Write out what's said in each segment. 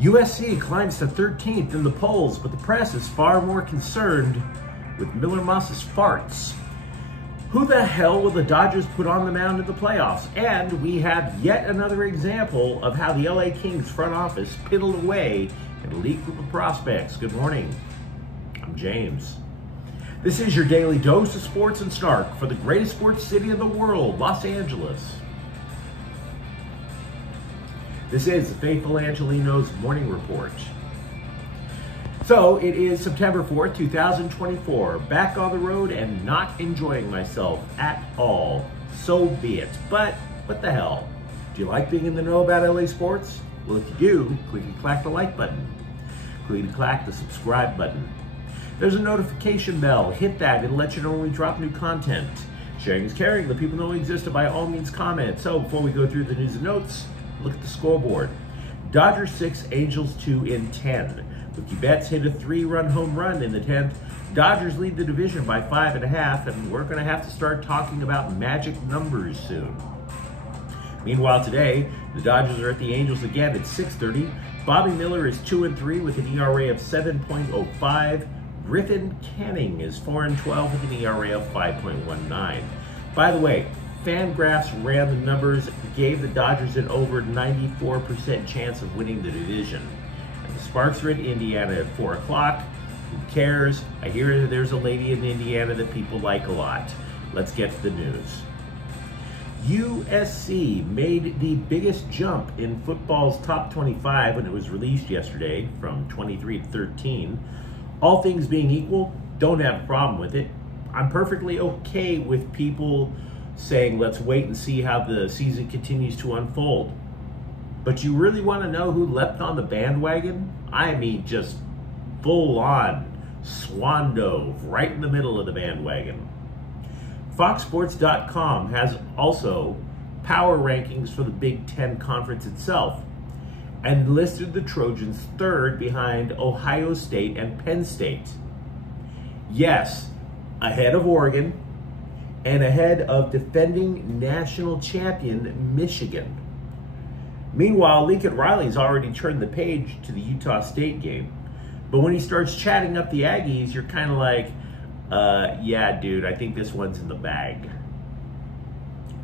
USC climbs to 13th in the polls, but the press is far more concerned with Miller Moss's farts. Who the hell will the Dodgers put on the mound in the playoffs? And we have yet another example of how the LA Kings front office piddled away an elite group of prospects. Good morning. I'm James. This is your daily dose of sports and snark for the greatest sports city in the world, Los Angeles. This is the Faithful Angelenos Morning Report. So it is September 4th, 2024. Back on the road and not enjoying myself at all. So be it. But what the hell? Do you like being in the know about LA sports? Well, if you do, clickety-clack the like button. Clickety-clack the subscribe button. There's a notification bell. Hit that. It'll let you know when we drop new content. Sharing is caring. Let people know we exist, and by all means comment. So before we go through the news and notes, look at the scoreboard. Dodgers 6, Angels 2 in 10. Mookie Betts hit a 3-run home run in the 10th. Dodgers lead the division by 5.5, and we're going to have to start talking about magic numbers soon. Meanwhile today, the Dodgers are at the Angels again at 6:30. Bobby Miller is 2-3 with an ERA of 7.05. Griffin Canning is 4-12 with an ERA of 5.19. By the way, Fangraphs ran the numbers, gave the Dodgers an over 94% chance of winning the division. And the Sparks are in Indiana at 4 o'clock. Who cares? I hear there's a lady in Indiana that people like a lot. Let's get to the news. USC made the biggest jump in football's top 25 when it was released yesterday from 23 to 13. All things being equal, don't have a problem with it. I'm perfectly okay with people saying, let's wait and see how the season continues to unfold. But you really want to know who leapt on the bandwagon? I mean, just full on swan dove right in the middle of the bandwagon. FoxSports.com has also power rankings for the Big Ten Conference itself and listed the Trojans third behind Ohio State and Penn State. Yes, ahead of Oregon, and ahead of defending national champion Michigan. Meanwhile, Lincoln Riley's already turned the page to the Utah State game. But when he starts chatting up the Aggies, you're kind of like, yeah, dude, I think this one's in the bag.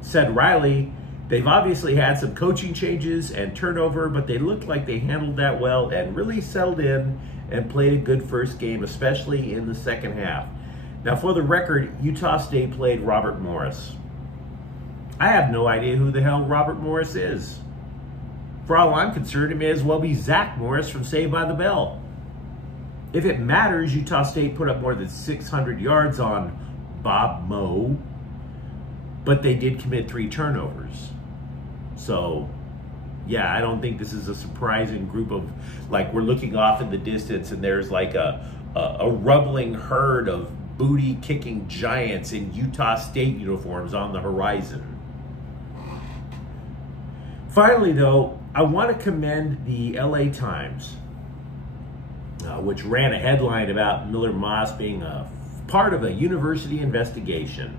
Said Riley, they've obviously had some coaching changes and turnover, but they looked like they handled that well and really settled in and played a good first game, especially in the second half. Now, for the record, Utah State played Robert Morris. I have no idea who the hell Robert Morris is. For all I'm concerned, it may as well be Zach Morris from Saved by the Bell. If it matters, Utah State put up more than 600 yards on Bob Moe, but they did commit 3 turnovers. So, yeah, I don't think this is a surprising group of, like, we're looking off in the distance and there's like a rumbling herd of booty-kicking giants in Utah State uniforms on the horizon. Finally, though, I want to commend the LA Times, which ran a headline about Miller Moss being a part of a university investigation.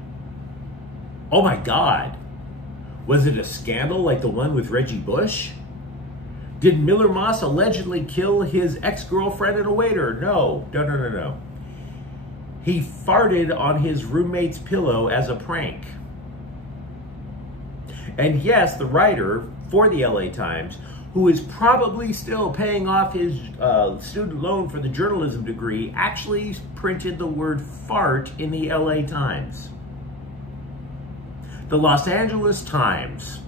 Oh my God. Was it a scandal like the one with Reggie Bush? Did Miller Moss allegedly kill his ex-girlfriend and a waiter? No. He farted on his roommate's pillow as a prank. And yes, the writer for the LA Times, who is probably still paying off his student loan for the journalism degree, actually printed the word fart in the LA Times. The Los Angeles Times,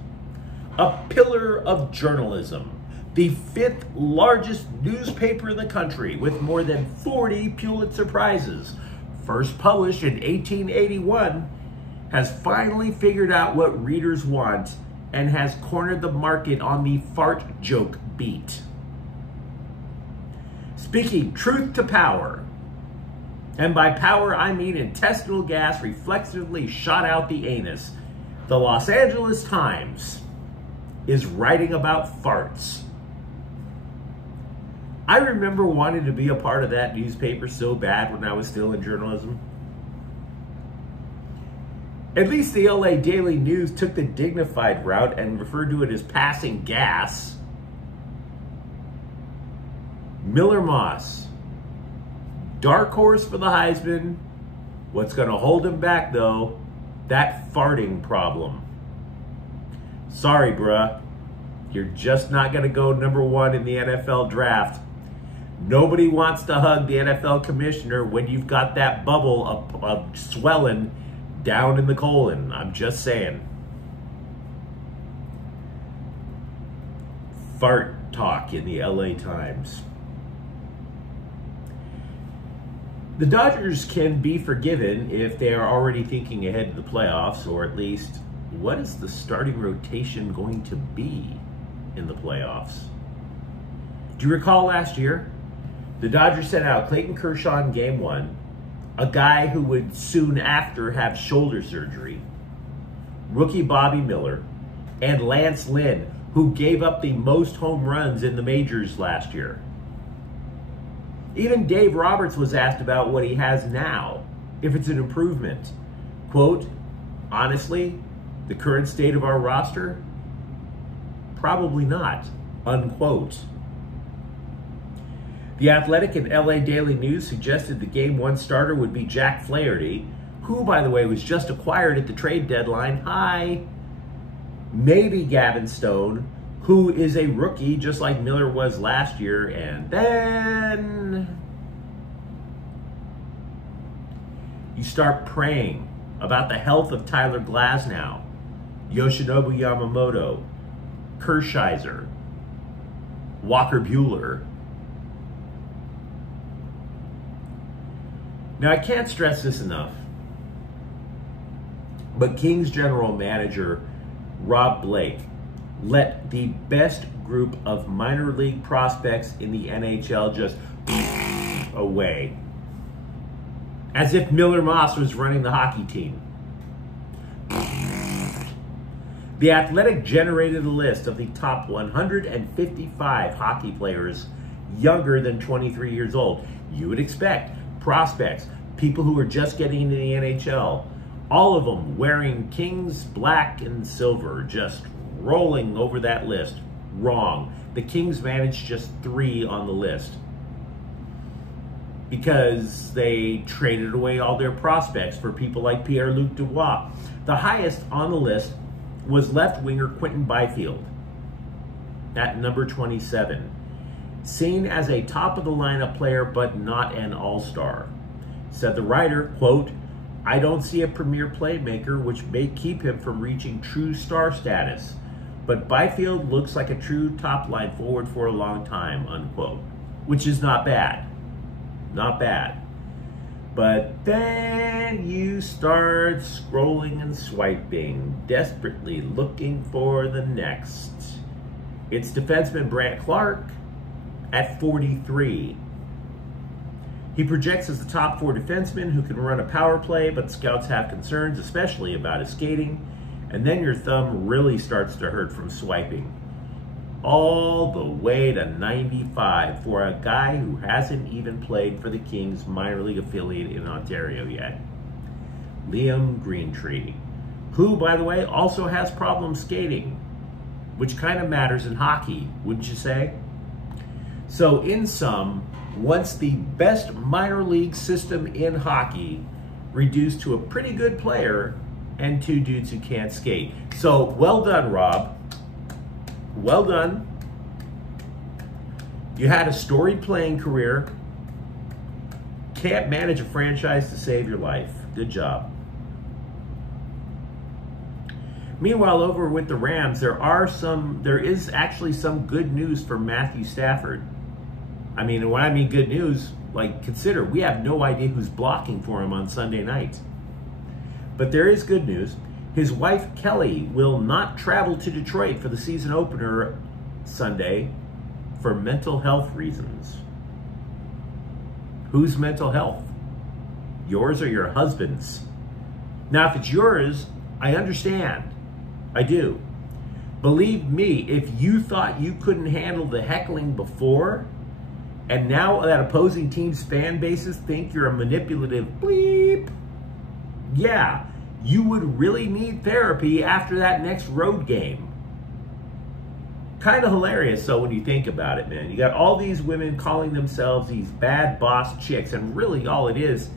a pillar of journalism, the 5th largest newspaper in the country with more than 40 Pulitzer Prizes, first published in 1881, has finally figured out what readers want and has cornered the market on the fart joke beat. Speaking truth to power, and by power I mean intestinal gas reflexively shot out the anus, the Los Angeles Times is writing about farts. I remember wanting to be a part of that newspaper so bad when I was still in journalism. At least the LA Daily News took the dignified route and referred to it as passing gas. Miller Moss, dark horse for the Heisman. What's going to hold him back, though? That farting problem. Sorry, bruh. You're just not going to go #1 in the NFL draft. Nobody wants to hug the NFL commissioner when you've got that bubble of swelling down in the colon. I'm just saying. Fart talk in the LA Times. The Dodgers can be forgiven if they are already thinking ahead to the playoffs, or at least, what is the starting rotation going to be in the playoffs? Do you recall last year? The Dodgers sent out Clayton Kershaw in Game 1, a guy who would soon after have shoulder surgery, rookie Bobby Miller, and Lance Lynn, who gave up the most home runs in the majors last year. Even Dave Roberts was asked about what he has now, if it's an improvement. Quote, honestly, the current state of our roster? Probably not, unquote. The Athletic and LA Daily News suggested the Game 1 starter would be Jack Flaherty, who, by the way, was just acquired at the trade deadline. Hi. Maybe Gavin Stone, who is a rookie just like Miller was last year, and then you start praying about the health of Tyler Glasnow, Yoshinobu Yamamoto, Kershiser, Walker Buehler. Now, I can't stress this enough, but Kings general manager Rob Blake let the best group of minor league prospects in the NHL just away. As if Miller Moss was running the hockey team. The Athletic generated a list of the top 155 hockey players younger than 23 years old. You would expect prospects, people who are just getting into the NHL, all of them wearing Kings black and silver, just rolling over that list. Wrong. The Kings managed just 3 on the list because they traded away all their prospects for people like Pierre-Luc Dubois. The highest on the list was left winger Quentin Byfield at number 27, seen as a top of the lineup player but not an all-star. Said the writer, quote, I don't see a premier playmaker which may keep him from reaching true star status, but Byfield looks like a true top-line forward for a long time, unquote, which is not bad. Not bad. But then you start scrolling and swiping, desperately looking for the next. It's defenseman Brant Clark at 43. He projects as the top 4 defenseman who can run a power play, but scouts have concerns, especially about his skating. And then your thumb really starts to hurt from swiping. All the way to 95 for a guy who hasn't even played for the Kings minor league affiliate in Ontario yet. Liam Greentree, who, by the way, also has problems skating, which kind of matters in hockey, wouldn't you say? So in sum, once the best minor league system in hockey reduced to a pretty good player and 2 dudes who can't skate. So well done, Rob. Well done. You had a storied playing career. Can't manage a franchise to save your life. Good job. Meanwhile, over with the Rams, there is actually some good news for Matthew Stafford. I mean, and when I mean good news, like, consider, we have no idea who's blocking for him on Sunday night. But there is good news. His wife, Kelly, will not travel to Detroit for the season opener Sunday for mental health reasons. Whose mental health? Yours or your husband's? Now, if it's yours, I understand. I do. Believe me, if you thought you couldn't handle the heckling before, and now that opposing team's fan bases think you're a manipulative bleep, yeah, you would really need therapy after that next road game. Kind of hilarious, so when you think about it, man. You got all these women calling themselves these bad boss chicks, and really all it is,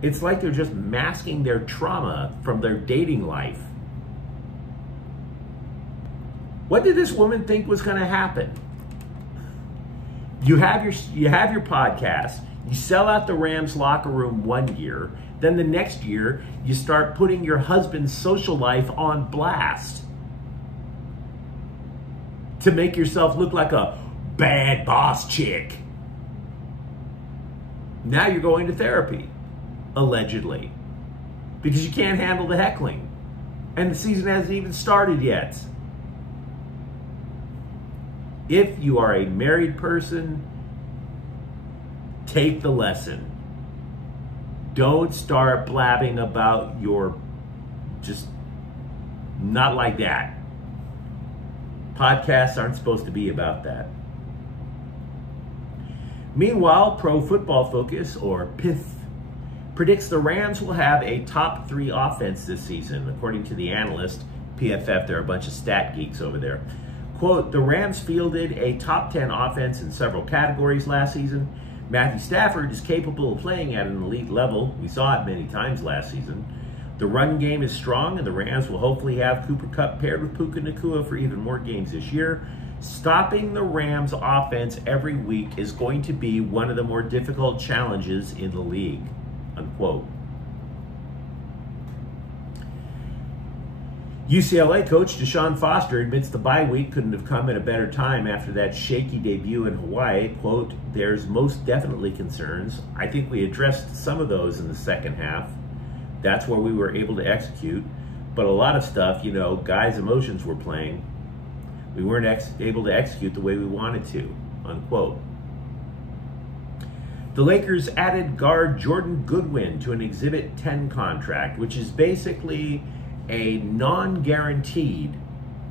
it's like they're just masking their trauma from their dating life. What did this woman think was going to happen? You have your podcast, you sell out the Rams locker room one year, then the next year you start putting your husband's social life on blast to make yourself look like a bad boss chick. Now you're going to therapy, allegedly, because you can't handle the heckling. And the season hasn't even started yet. If you are a married person, take the lesson. Don't start blabbing about your, just not like that. Podcasts aren't supposed to be about that. Meanwhile, Pro Football Focus, or PIF, predicts the Rams will have a top 3 offense this season. According to the analyst, PFF, there are a bunch of stat geeks over there. Quote, the Rams fielded a top 10 offense in several categories last season. Matthew Stafford is capable of playing at an elite level. We saw it many times last season. The run game is strong, and the Rams will hopefully have Cooper Kupp paired with Puka Nacua for even more games this year. Stopping the Rams' offense every week is going to be one of the more difficult challenges in the league, unquote. UCLA coach Deshaun Foster admits the bye week couldn't have come at a better time after that shaky debut in Hawaii. Quote, there's most definitely concerns. I think we addressed some of those in the second half. That's where we were able to execute. But a lot of stuff, you know, guys' emotions were playing. We weren't able to execute the way we wanted to, unquote. The Lakers added guard Jordan Goodwin to an Exhibit 10 contract, which is basically a non-guaranteed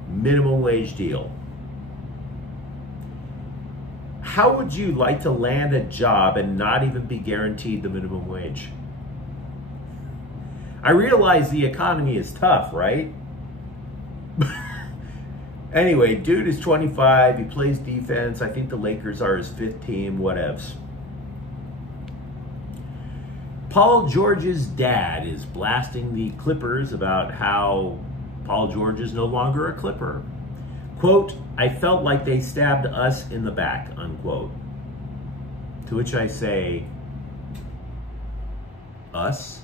minimum wage deal. How would you like to land a job and not even be guaranteed the minimum wage? I realize the economy is tough, right? Anyway, dude is 25. He plays defense. I think the Lakers are his 5th team, whatevs. Paul George's dad is blasting the Clippers about how Paul George is no longer a Clipper. Quote, I felt like they stabbed us in the back, unquote. To which I say, us?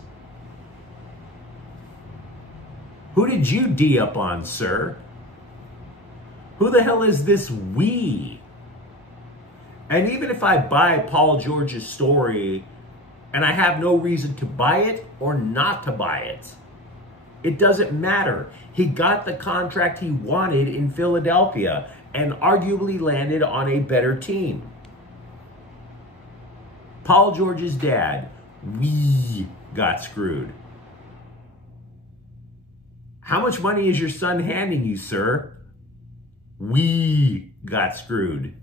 Who did you D up on, sir? Who the hell is this we? And even if I buy Paul George's story and I have no reason to buy it or not to buy it, it doesn't matter. He got the contract he wanted in Philadelphia and arguably landed on a better team. Paul George's dad, we got screwed. How much money is your son handing you, sir? We got screwed.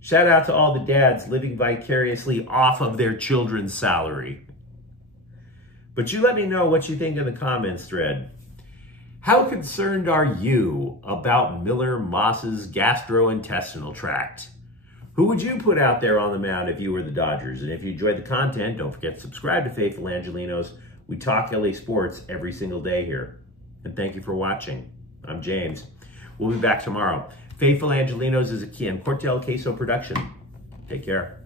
Shout out to all the dads living vicariously off of their children's salary. But you let me know what you think in the comments thread. How concerned are you about Miller Moss's gastrointestinal tract? Who would you put out there on the mound if you were the Dodgers? And if you enjoyed the content, don't forget to subscribe to Faithful Angelenos. We talk LA sports every single day here. And thank you for watching. I'm James. We'll be back tomorrow. Faithful Angelenos is a Ken Cortel Queso production. Take care.